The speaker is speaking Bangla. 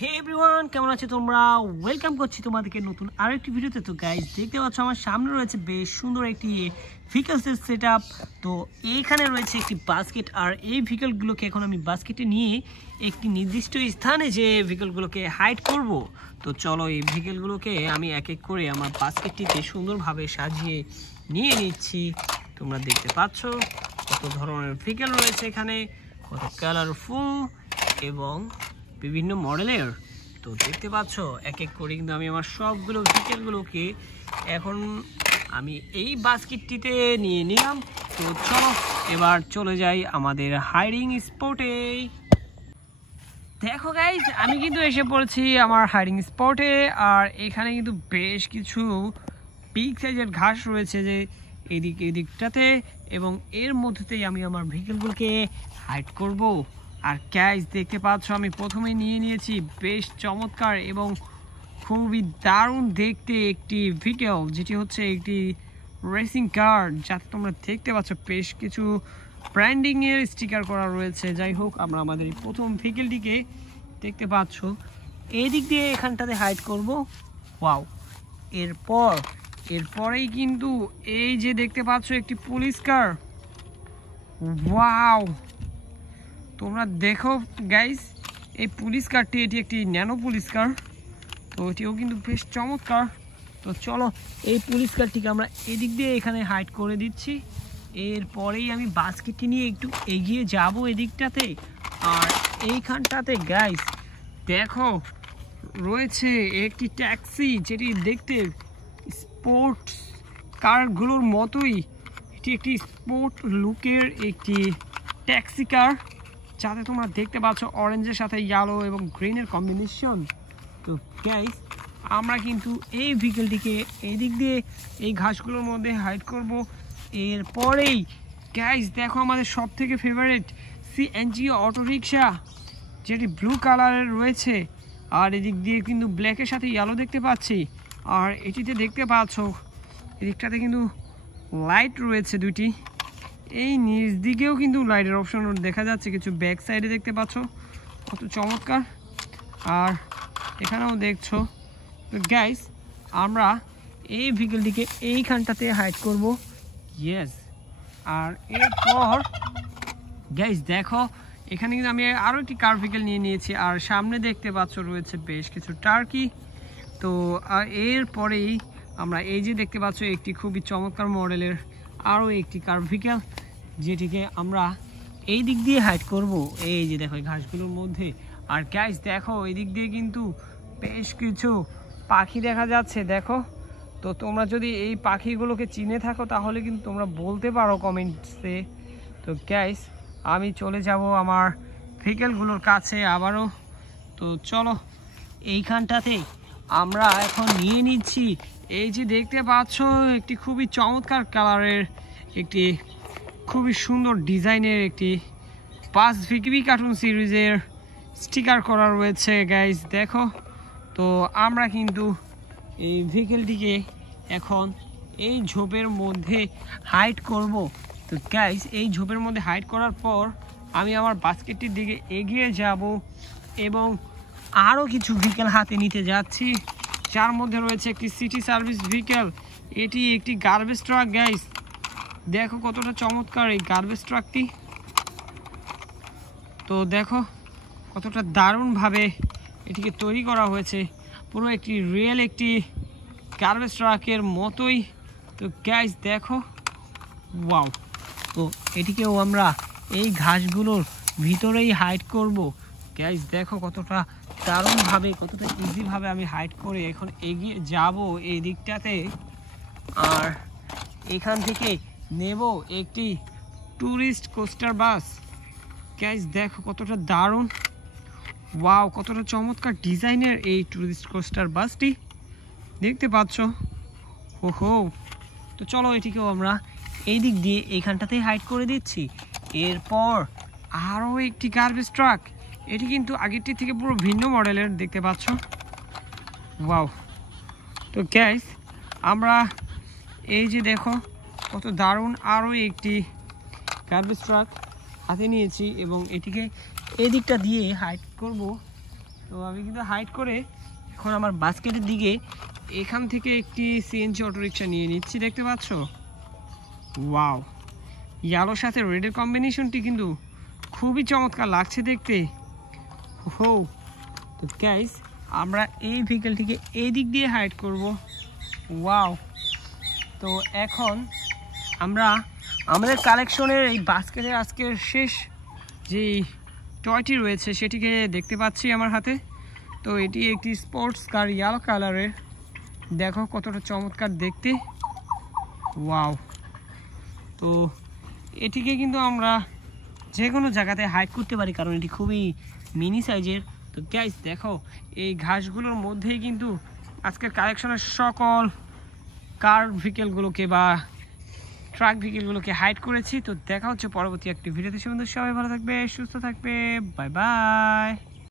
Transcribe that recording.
হে এভরিওয়ান, কেমন আছো তোমরা? ওয়েলকাম করছি তোমাদেরকে নতুন আরেকটি ভিডিওতে। তো গাইজ দেখতে পাচ্ছ আমার সামনে রয়েছে বেশ সুন্দর একটি ভেহিকলসের সেটআপ। তো এইখানে রয়েছে একটি বাস্কেট, আর এই ভেহিকলগুলোকে এখন আমি বাস্কেটে নিয়ে একটি নির্দিষ্ট স্থানে যে ভেহিকলগুলোকে হাইড করব। তো চলো এই ভেহিকলগুলোকে আমি এক এক করে আমার বাস্কেটটিতে সুন্দরভাবে সাজিয়ে নিয়ে নিচ্ছি। তোমরা দেখতে পাচ্ছ কত ধরনের ভেহিকল রয়েছে এখানে, কত কালারফুল এবং বিভিন্ন মডেলের। তো দেখতে পাচ্ছ এক এক করে কিন্তু আমি আমার সবগুলো ভেহিকলগুলোকে এখন আমি এই বাস্কেটটিতে নিয়ে নিলাম। তো চলো এবার চলে যাই আমাদের হাইডিং স্পটে। দেখো গাইজ, আমি কিন্তু এসে পড়েছি আমার হাইডিং স্পটে, আর এখানে কিন্তু বেশ কিছু বিগ সাইজের ঘাস রয়েছে যে এদিকটাতে, এবং এর মধ্যেতেই আমি আমার ভেহিকলগুলোকে হাইড করব। আর গাইজ দেখতে পাচ্ছ আমি প্রথমে নিয়ে নিয়েছি বেশ চমৎকার এবং খুবই দারুণ দেখতে একটি ভেহিকল, যেটি হচ্ছে একটি রেসিং কার, যাতে তোমরা দেখতে পাচ্ছ বেশ কিছু ব্র্যান্ডিংয়ের স্টিকার করা রয়েছে। যাই হোক, আমরা আমাদের এই প্রথম ভেহিকলটিকে দেখতে পাচ্ছ এই দিক দিয়ে এখানটাতে হাইড করব। ওয়াও, এরপরেই কিন্তু এই যে দেখতে পাচ্ছ একটি পুলিশ কার। ওয়াও, তোমরা দেখো গাইস, এই পুলিশ কারটি এটি একটি ন্যানো পুলিশ কার। তো এটিও কিন্তু বেশ চমৎকার। তো চলো এই পুলিশ কারটিকে আমরা এদিক দিয়ে এখানে হাইড করে দিচ্ছি। এরপরেই আমি বাস্কেটটি নিয়ে একটু এগিয়ে যাব এদিকটাতে। আর এইখানটাতে গাইস দেখো রয়েছে একটি ট্যাক্সি, যেটি দেখতে স্পোর্টস কারগুলোর মতোই। এটি একটি স্পোর্ট লুকের একটি ট্যাক্সি কার, যাতে তোমরা দেখতে পাচ্ছ অরেঞ্জের সাথে ইয়েলো এবং গ্রিনের কম্বিনেশন। তো গাইস আমরা কিন্তু এই ভেহিকলটিকে এদিক দিয়ে এই ঘাসগুলোর মধ্যে হাইড করব। এরপরেই গাইস দেখো আমাদের সব থেকে ফেভারিট সিএনজি অটো রিক্সা, যেটি ব্লু কালারের রয়েছে, আর এদিক দিয়ে কিন্তু ব্ল্যাকের সাথে ইয়েলো দেখতে পাচ্ছি। আর এটিতে দেখতে পাচ্ছ এদিকটাতে কিন্তু লাইট রয়েছে দুটি, এই নিচ দিকেও কিন্তু লাইটের অপশন দেখা যাচ্ছে কিছু, ব্যাক সাইডে দেখতে পাচ্ছ কত চমৎকার। আর এখানেও দেখছো। তো গাইস আমরা এই ভেহিকলটিকে এইখানটাতে হাইড করব। ইয়েস, আর এরপর গাইস দেখো এখানে কিন্তু আমি আরও একটি কার ভেহিকল নিয়ে নিয়েছি, আর সামনে দেখতে পাচ্ছ রয়েছে বেশ কিছু টার্কি। তো এরপরেই আমরা এই যে দেখতে পাচ্ছ একটি খুবই চমৎকার মডেলের আরও একটি কার ভেহিকল, যেটিকে আমরা এই দিক দিয়ে হাইড করব। এই যে দেখো এই ঘাসগুলোর মধ্যে। আর গাইস দেখো এই দিক দিয়ে কিন্তু বেশ কিছু পাখি দেখা যাচ্ছে, দেখো। তো তোমরা যদি এই পাখিগুলোকে চিনে থাকো তাহলে কিন্তু তোমরা বলতে পারো কমেন্টসে। তো গাইস আমি চলে যাব আমার ভেহিকলগুলোর কাছে আবারও। তো চলো এইখানটাতে আমরা এখন নিয়ে নিচ্ছি এই যে দেখতে পাচ্ছ একটি খুবই চমৎকার কালারের একটি খুবই সুন্দর ডিজাইনের একটি পাঁচ ভিকিবি কার্টুন সিরিজের স্টিকার করা রয়েছে গাইস, দেখো। তো আমরা কিন্তু এই ভেহিকলটিকে এখন এই ঝোপের মধ্যে হাইড করব। তো গাইস এই ঝোপের মধ্যে হাইড করার পর আমি আমার বাস্কেটটির দিকে এগিয়ে যাব এবং আরও কিছু ভেহিকল হাতে নিতে যাচ্ছি, যার মধ্যে রয়েছে একটি সিটি সার্ভিস ভেহিকল। এটি একটি গার্বেজ ট্রাক গাইস, দেখো কতটা চমৎকার এই গার্বেজ ট্রাকটি। তো দেখো কতটা দারুণভাবে এটিকে তৈরি করা হয়েছে, পুরো একটি রিয়েল একটি গার্বেজ ট্রাকের মতোই। তো গাইস দেখো, ওয়াও। তো এটিকেও আমরা এই ঘাসগুলোর ভিতরেই হাইড করব। গাইস দেখো কতটা দারুণভাবে, কতটা ইজিভাবে আমি হাইড করে এখন এগিয়ে যাব এই দিকটাতে। আর এখান থেকে নেব একটি ট্যুরিস্ট কোস্টার বাস। গাইস দেখো কতটা দারুণ, ওয়াও, কতটা চমৎকার ডিজাইনের এই ট্যুরিস্ট কোস্টার বাসটি, দেখতে পাচ্ছ। ওহো, তো চলো এটিকেও আমরা এই দিক দিয়ে এইখানটাতেই হাইড করে দিচ্ছি। এরপর আরও একটি গার্বেজ ট্রাক, এটি কিন্তু আগেরটি থেকে পুরো ভিন্ন মডেলের, দেখতে পাচ্ছ। ওয়াও, তো গাইস আমরা এই যে দেখো কত দারুণ আরও একটি গার্বেজ ট্রাক হাতে নিয়েছি এবং এটিকে এই দিকটা দিয়ে হাইড করব। তো আমি কিন্তু হাইড করে এখন আমার বাস্কেটের দিকে এখান থেকে একটি সিএনজি অটোরিকশা নিয়ে নিচ্ছি, দেখতে পাচ্ছ। ওয়াও, ইয়েলোর সাথে রেডের কম্বিনেশনটি কিন্তু খুবই চমৎকার লাগছে দেখতে। হো, তো গাইস আমরা এই ভেহিকেলটিকে এই দিক দিয়ে হাইড করব। ওয়াও, তো এখন আমরা আমাদের কালেকশনের এই বাস্কেটের আজকের শেষ যে টয়টি রয়েছে সেটিকে দেখতে পাচ্ছি আমার হাতে। তো এটি একটি স্পোর্টস কার ইয়েলো কালারের, দেখো কতটা চমৎকার দেখতে। ওয়াও, তো এটিকে কিন্তু আমরা যে কোনো জায়গাতে হাইড করতে পারি কারণ এটি খুবই মিনি সাইজের। তো গাইস দেখো, এই ঘাসগুলোর মধ্যেই কিন্তু আজকের কালেকশনের সকল কার ভেহিকেলগুলোকে বা ট্রাক ভেহিকেলগুলোকে হাইড করেছি। তো দেখা হচ্ছে পরবর্তী একটি ভিডিওতে। সে বন্ধু সবাই ভালো থাকবে, সুস্থ থাকবে, বাই বাই।